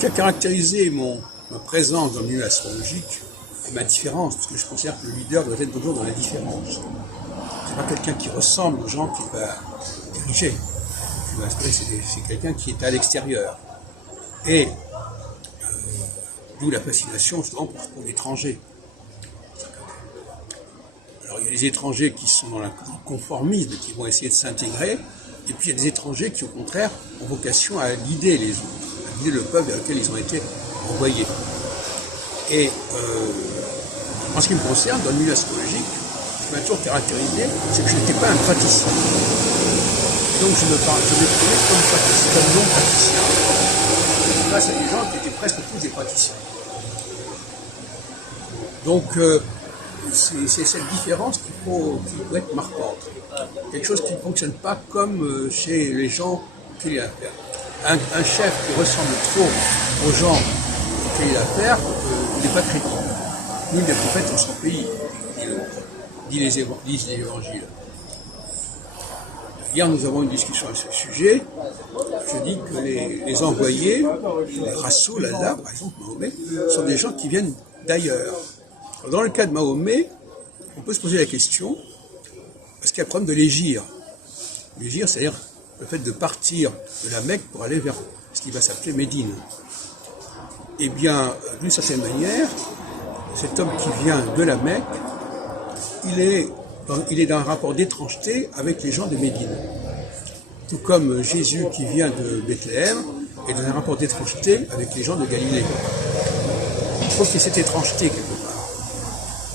qui a caractérisé ma présence dans le milieu astrologique et ma différence, parce que je considère que le leader doit être toujours dans la différence. C'est pas quelqu'un qui ressemble aux gens qui va diriger. Qui va inspirer, c'est quelqu'un qui est à l'extérieur. Et d'où la fascination justement pour l'étranger. Alors il y a les étrangers qui sont dans le conformisme, qui vont essayer de s'intégrer, et puis il y a des étrangers qui au contraire ont vocation à guider les autres, à guider le peuple vers lequel ils ont été envoyés. Et en ce qui me concerne, dans le milieu astrologique, ce qui m'a toujours caractérisé, c'est que je n'étais pas un praticien. Donc je me prenais comme praticien, comme non-praticien, face à des gens qui étaient presque tous des praticiens. Donc c'est cette différence qui doit être marquante. Quelque chose qui ne fonctionne pas comme chez les gens qui a affaire. Un chef qui ressemble trop aux gens qui a affaire, il n'est pas crédible. Nul des prophètes en son pays, disent les évangiles. Hier, nous avons une discussion à ce sujet. Je dis que les envoyés, les Rasoul, Allah, par exemple, Mahomet, sont des gens qui viennent d'ailleurs. Dans le cas de Mahomet, on peut se poser la question, parce qu'il y a le problème de l'égir. L'égir, c'est-à-dire le fait de partir de la Mecque pour aller vers ce qui va s'appeler Médine. Eh bien, d'une certaine manière, cet homme qui vient de la Mecque, il est dans un rapport d'étrangeté avec les gens de Médine. Tout comme Jésus qui vient de Bethléem est dans un rapport d'étrangeté avec les gens de Galilée. Il faut qu'il y ait cette étrangeté quelque part.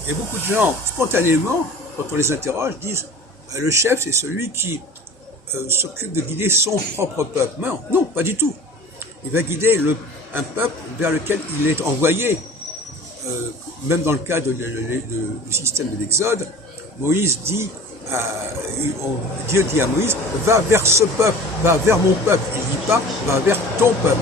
Et beaucoup de gens, spontanément, quand on les interroge, disent le chef, c'est celui qui s'occupe de guider son propre peuple. Non, pas du tout. Il va guider un peuple vers lequel il est envoyé. Même dans le cas du système de l'Exode, Moïse dit, Dieu dit à Moïse, va vers ce peuple, va vers mon peuple. Il ne dit pas, va vers ton peuple.